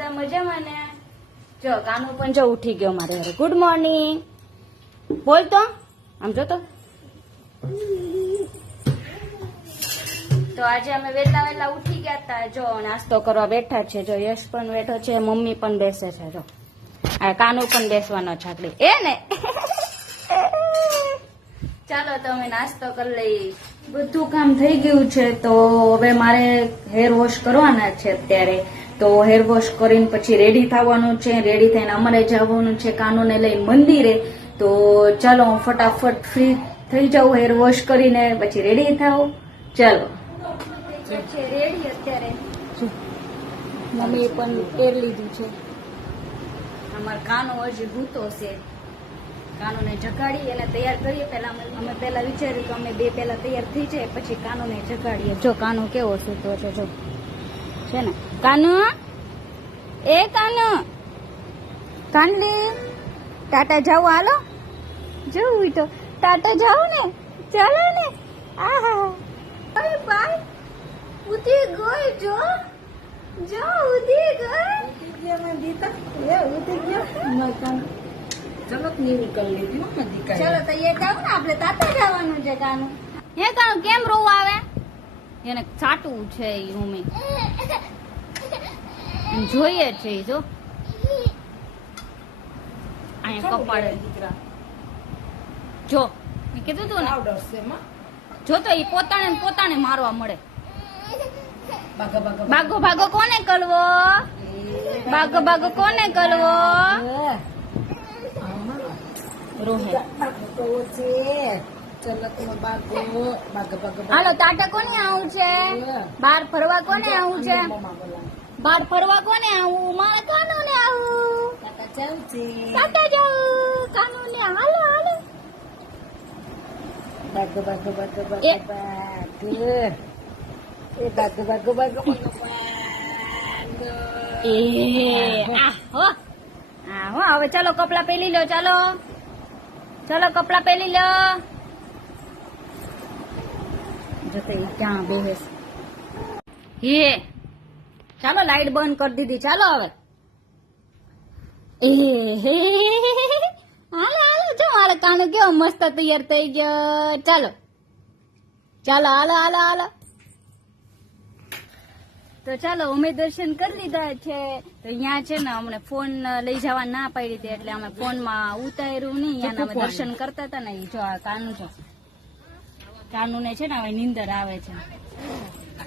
બધા મજામાં ને? જો કાનો પણ જો ઉઠી ગયો મારે હારે ગુડ મોર્નિંગ બોલ તો. આમ જો તો. તો આજે અમે વેતા વહેલા ઉઠી ગયા હતા જો, નાસ્તો કરવા બેઠા છે. જો, યશ પણ બેઠો છે, મમ્મી પણ બેસે છે. જો, આ કાનો પણ બેસવાનો છે આગળ. એ ને? ચાલો તમે નાસ્તો કરી લઈ. બધું કામ થઈ ગયું છે, તો હવે મારે હેર વોશ કરવાના છે અત્યારે. તો હેર વોશ કરીને પછી રેડી થવાનું છે રેડી થઈને અમારે જવાનું છે કાનોને લઈ મંદિરે. તો ચાલો હું ફટાફટ ફ્રી થઈ જાઉં હેર વોશ કરીને પછી રેડી થાવ ચાલો. રેડી અત્યારે. મમ્મી પણ પહેર લીધું છે. અમારો કાનો હજી ભૂતો છે. કાનોને જગાડી એને તૈયાર કરીએ. પહેલા અમે- અમે પહેલા વિચાર્યું કે અમે બે પહેલા તૈયાર થઈ જાય પછી કાનોને જગાડીએ. જો કાનો કેવો સૂતો છે જો. છે ને? કાનુ? એ કાનુ? કાનલી ટાટા જાવ હાલો. જવું તો ટાટા જાવ ને. ચાલો ને. આહા. અરે ઉધી ગઈ જો. જો ઉધી ગઈ. ચલો નીવી કરી લીધી હો બધી કાંઈ. ચલો તો એ જાવ ને. આપણે તાતા જવાનું છે કાનું. હે કાનું કેમ રોવું આવે? એને ચાટવું છે ઈ મમ્મી. જોઈએ છે જો. અહીંયા કપાળ. જો મેં કીધું તું ને. જો તો ઈ પોતાને પોતાને મારવા મળે. બાગા બાગા ભાગો ભાગો કોને કરવો ભાગો ભાગો કોને કરવો રોહે. હાલો તાટા કોને આવું છે? બહાર ફરવા કોને આવું છે? બાર ફરવા કોને આવું? મારે કાનુ ને આવું તાતા જાઉં. કાનુ ને હાલો હાલો. બાગો એ. એ હવે ચાલો કપડા પહેરી લો ચાલો. ચાલો કપડા પહેરી લો. જતે ઈ ક્યાં બેહેસ હે ચાલો લાઈટ બંધ કરી દીધી. ચાલો હવે. એ હાલો હાલો જો મારે કાનો કેવો મસ્ત તૈયાર થઈ ગયો. ચાલો. ચાલો હાલો હાલો હાલો. તો ચાલો અમે દર્શન કરી લીધા છે. તો અહીંયા છે ને અમને ફોન લઈ જવા ના પાડી હતી એટલે અમે ફોનમાં ઉતાર્યું નહીં. દર્શન કરતા હતા ને જો આ કાનું જો. કાનું ને છે ને હવે નીંદર આવે છે.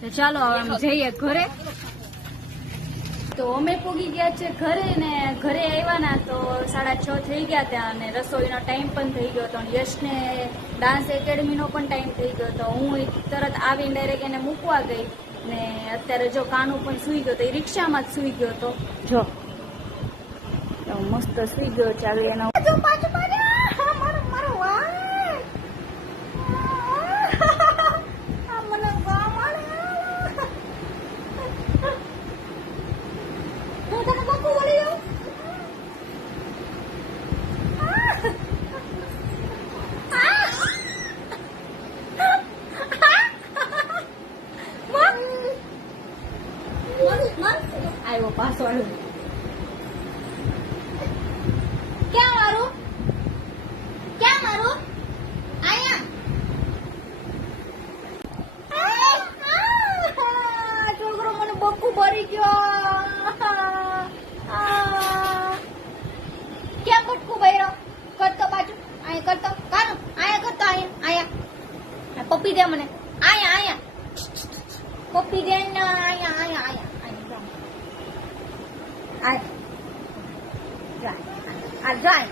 તો ચાલો હવે અમે જઈએ ઘરે. તો અમે પૂગી ગયા છે ઘરે ને ઘરે આવ્યા ના તો સાડા છ થઈ ગયા ત્યાં અને રસોઈનો ટાઈમ પણ થઈ ગયો હતો. યશને ડાન્સ એકેડમીનો પણ ટાઈમ થઈ ગયો હતો. હું તરત આવી ડાયરેક્ટ એને મૂકવા ગઈ ને અત્યારે જો કાનું પણ સુઈ ગયો તો એ રિક્ષામાં જ સુઈ ગયો હતો. જો. મસ્ત સુઈ ગયો છે. હવે એનો પાછું પાછું પાછું મારો મારો વાળ આ મને ગા મળે હું તને બકુ વળી જાઉં આવ્યો પાછો આવ્યો ક્યાં મારું ક્યાં મારું અહીંયા છોકરો મને બક્કુ ભરી ગયો આ. ક્યાં બટકું ભર્યો કરતો બાજુ અહીંયા કરતો કાનું અહીંયા કરતો અહીંયા અહીંયા આ પપ્પી દે મને અહીંયા અહીંયા પપ્પી દે ને અહીંયા અહીંયા અહીંયા અહીંયા આ જાય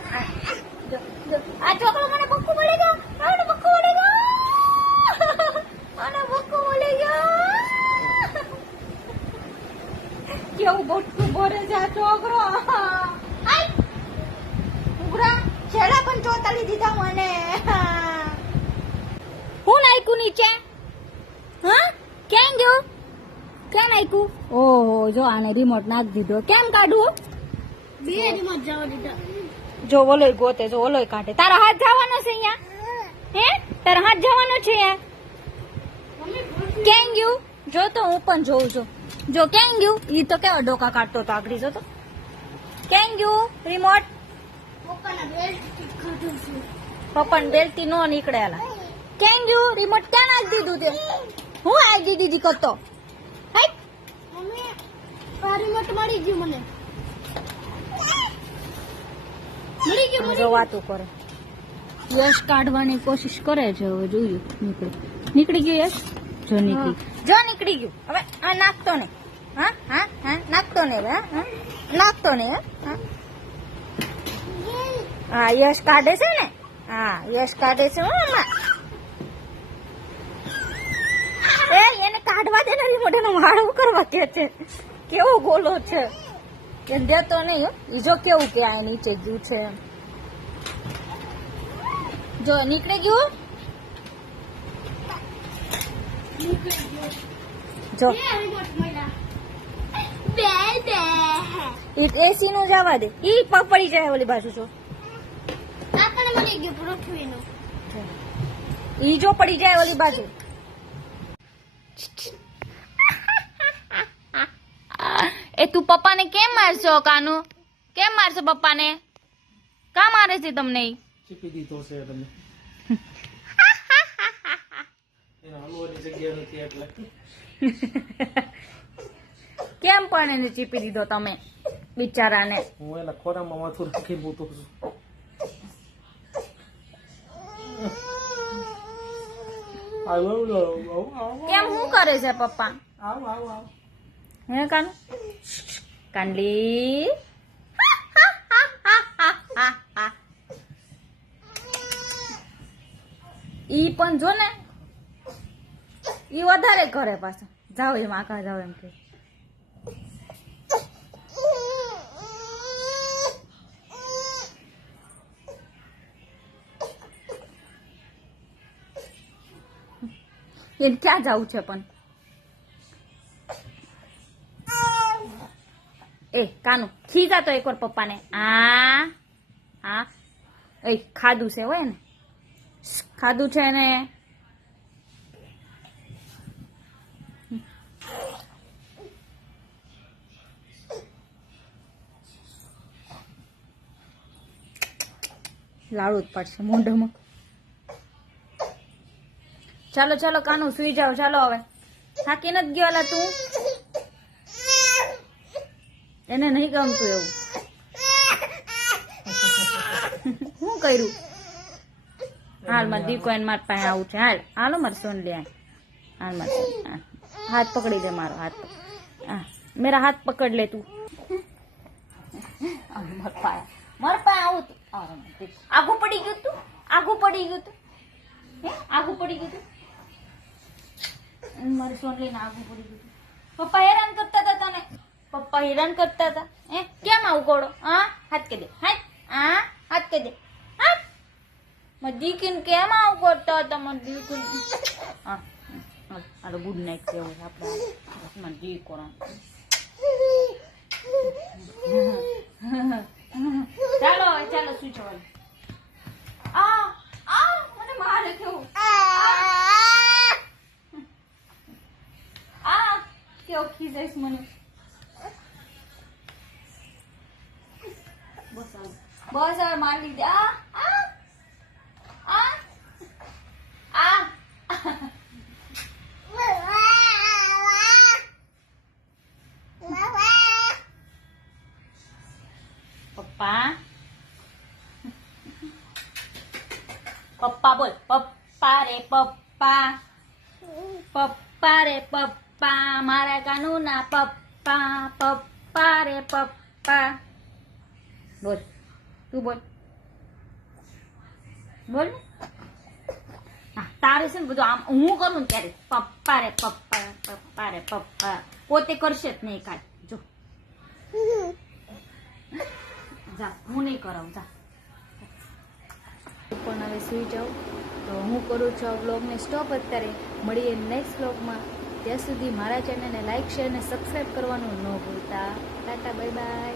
આ છોકરો મને બક્કુ મળી ગયો મને બક્કુ મળી ગયો મને બક્કુ મળી ગયો કેવું બટકું ભરે છે આ છોકરો? ઉઘરા, છેડા પણ ચોતાડી દીધા મને. હું નાખ્યું નીચે? હા? કેમ ગયું? કેમ નાખ્યું ઓહો જો આને રિમોટ નાખ દીધો. કેમ કાઢવું બે રિમોટ જવા દીધા. જો ઓલોય ગોતે જો ઓલોય કાઢે. તારો હાથ જવાનો છે અહીંયા? હે? તારો હાથ જવાનો છે અહીંયા? કેમ ગયું? જો તો હું પણ જોઉં છું જો કેમ ગયું? ઈ તો કેવો ડોકા કાઢતો તો આગળ જો તો. ક્યાં ગયું? રિમોટ પપ્પા બેલતી નો નીકળેલા કેમ ગયું? રિમોટ ક્યાં નાખી દીધું તે? હું આવી દીધી કરતો મળી ગયું મને. મળી ગયું જો કરે. યશ કાઢવાની કોશિશ કરે છે હવે જોયું નીકળી. નીકળી ગયું યશ? જો નીકળી. જો નીકળી ગયું. હવે આ નાખતો ને. હા હા હા. નાખતો ને હવે હા નાખતો ને હા હા. યશ કાઢે છે ને? હા યશ કાઢે છે હું એ એને કાઢવા દે ને એનો માળો કરવા કે છે. કેવો ગોલો છે? કે તો નહીં બીજો કેવું કે આ નીચે ગયું છે જો, નીકળી ગયું? જો. એસી નું જવા દે. ઈ પડી જાય ઓલી બાજુ, જો. ઈ જો પડી જાય ઓલી બાજુ. એ તું પપ્પાને કેમ મારશો કાનુ કેમ મારશો પપ્પાને કા મારે છે તમને ઈ? ચીપી દીધો છે તમે એના હલવાની જગ્યા નથી એટલે કેમ પણ એને ચીપી દીધો તમે બિચારાને હું એના ખોરામાં માથું રાખી મૂતું છું આવ આવ આવ આવ કેમ શું કરે છે પપ્પા આવ આવ આવ હે કાન કાંડલી ઈ પણ જો ને, ઈ વધારે કરે પાછું. જાઓ એમ આકા જાઓ એમ કે. એને ક્યાં જવું છે પણ? એ, કાનો, ખીજા તો એકવાર પપ્પાને. આ આ, એ ખાધું છે હોય ને ખાધું છે ને લાડુ જ પડશે મોઢામાં. ચાલો ચાલો, કાનું, સુઈ જાઓ. ચાલો હવે. થાકી નથી ગયો તું? એને નહીં ગમતું એવું. શું કર્યું? હાલ માર દીકો એને મારા પાસે આવું છે. હાલ, હાલો મારે સોન લે. હાલ મારે. હાથ પકડી દે મારો હાથ. મેરા હાથ પકડ લે તું. મારા મારા પાસે આવું તું. આઘું પડી ગયું તું? આઘું પડી ગયું તું? હે? આઘું પડી ગયું તું? મારે સોન લઈને આઘું પડી ગયું. પપ્પા હેરાન કરતા હતા તને. પપ્પા હેરાન કરતા હતા હે કેમ આવું કોડો હા હાથ કે દે હાથ આ હાથ કે દે હાથ મારી દીકરીને કેમ આવું કરતા હતા મારી દીકરી હા હાલ, હાલો ગુડ નાઇટ કેવું છે આપણે મારી દીકરો ચાલો હવે ચાલો સુઈ જવાનું આ આ મને મારે કેવું આ કેવો ખીજાઈશ મને બસ હવે બસ હવે મારી લીધે આ આ આ આ પપ્પા પપ્પા બોલ પપ્પા રે પપ્પા પપ્પા રે પપ્પા મારા કાનૂના પપ્પા પપ્પા રે પપ્પા બોલ. તું બોલ. બોલ ને. તારે છે ને બધું આમ હું કરું ને ત્યારે પપ્પા રે પપ્પા પપ્પા રે પપ્પા. પોતે કરશે જ નહીં કાંઈ. જો. જા, હું નહીં કરાવું, જા. પણ હવે સુઈ જાઉં. તો હું કરું છું વ્લોગને સ્ટોપ અત્યારે. મળીએ નેક્સ્ટ વ્લોગમાં. ત્યાં સુધી મારા ચેનલને લાઇક શેર અને સબસ્ક્રાઈબ કરવાનું ન ભૂલતા. Tata bye bye